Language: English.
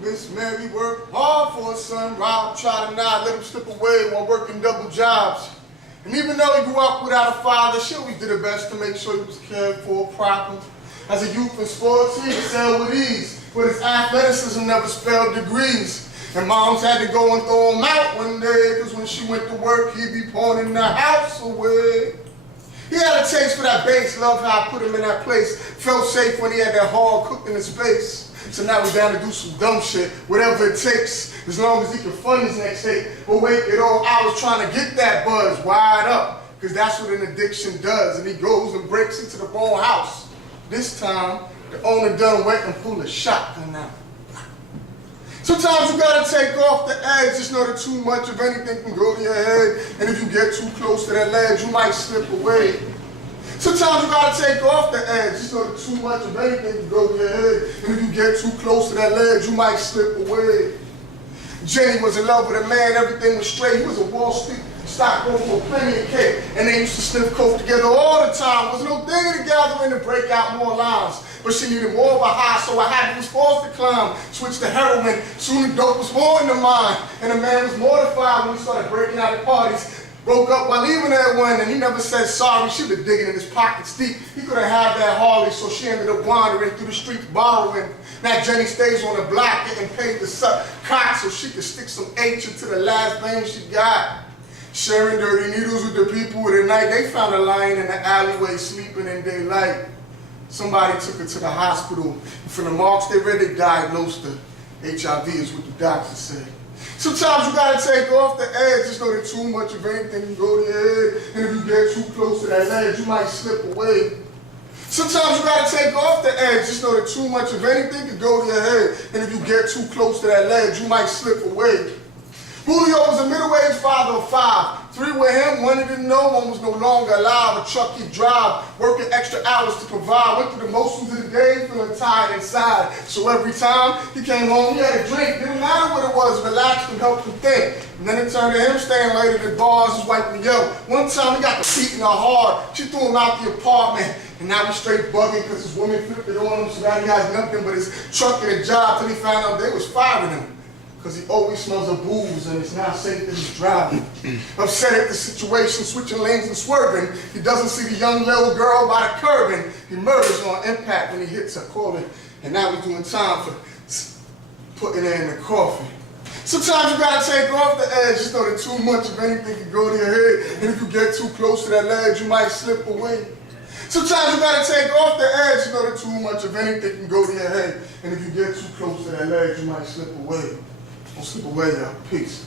Miss Mary worked hard for her son. Rob tried to not let him slip away while working double jobs. And even though he grew up without a father, she always did her best to make sure he was cared for properly. As a youth in sports, he excelled with ease, but his athleticism never spelled degrees. And moms had to go and throw him out one day, because when she went to work, he'd be pawning the house away. He had a taste for that bass, loved how I put him in that place. Felt safe when he had that hard cooked in his face. So now we're down to do some dumb shit, whatever it takes, as long as he can fund his next date. But wait, it all, I was trying to get that buzz wide up, because that's what an addiction does. And he goes and breaks into the wrong house. This time, the owner done went and pulled a shotgun out. Sometimes you gotta take off the edge, just know that too much of anything can go to your head. And if you get too close to that ledge, you might slip away. Sometimes you gotta take off the edge, just know that too much of anything can go to your head. And if you get too close to that ledge, you might slip away. Jenny was in love with a man, everything was straight. He was a Wall Street stockbroker for plenty of cake. And they used to sniff coke together all the time. Was no digging together in to break out more lines. But she needed more of a high, so a habit was forced to climb. Switched to heroin, soon the dope was more in the mind. And the man was mortified when he started breaking out at parties. Broke up while leaving that one, and he never said sorry. She been digging in his pockets deep. He couldn't have that Harley, so she ended up wandering through the streets borrowing. Now Jenny stays on the block getting paid to suck cock so she could stick some H into the last vein she got. Sharing dirty needles with the people at night. They found her lying in the alleyway sleeping in daylight. Somebody took her to the hospital. And from the marks they read, they diagnosed her. HIV is what the doctor said. Sometimes you gotta take off the edge, just know that too much of anything can go to your head. And if you get too close to that edge, you might slip away. Sometimes you gotta take off the edge, just know that too much of anything can go to your head. And if you get too close to that ledge, you might slip away. Julio was a middle-aged father of 5. 3 with him, one he didn't know, one was no longer alive. A truck he'd drive, working extra hours to provide. Went through the motions of the day, feeling tired inside. So every time he came home, he had a drink. Didn't matter what it was, relaxed and helped him think. And then it turned to him staying late at the bars, his wife would yell. One time he got the beating her hard. She threw him out the apartment. And now he's straight bugging because his woman flipped it on him, so now he has nothing but his truck and a job till he found out they was firing him. Because he always smells of booze and it's now safe that he's driving. Upset at the situation, switching lanes and swerving, he doesn't see the young little girl by the curb and he murders on impact when he hits her, calling. And now he's doing time for putting her in the coffin. Sometimes you gotta take off the edge, just know that too much of anything can go to your head. And if you get too close to that ledge, you might slip away. Sometimes you gotta take off the edge, you know that too much of anything can go to your head. And if you get too close to that ledge, you might slip away. Don't slip away, y'all. Peace.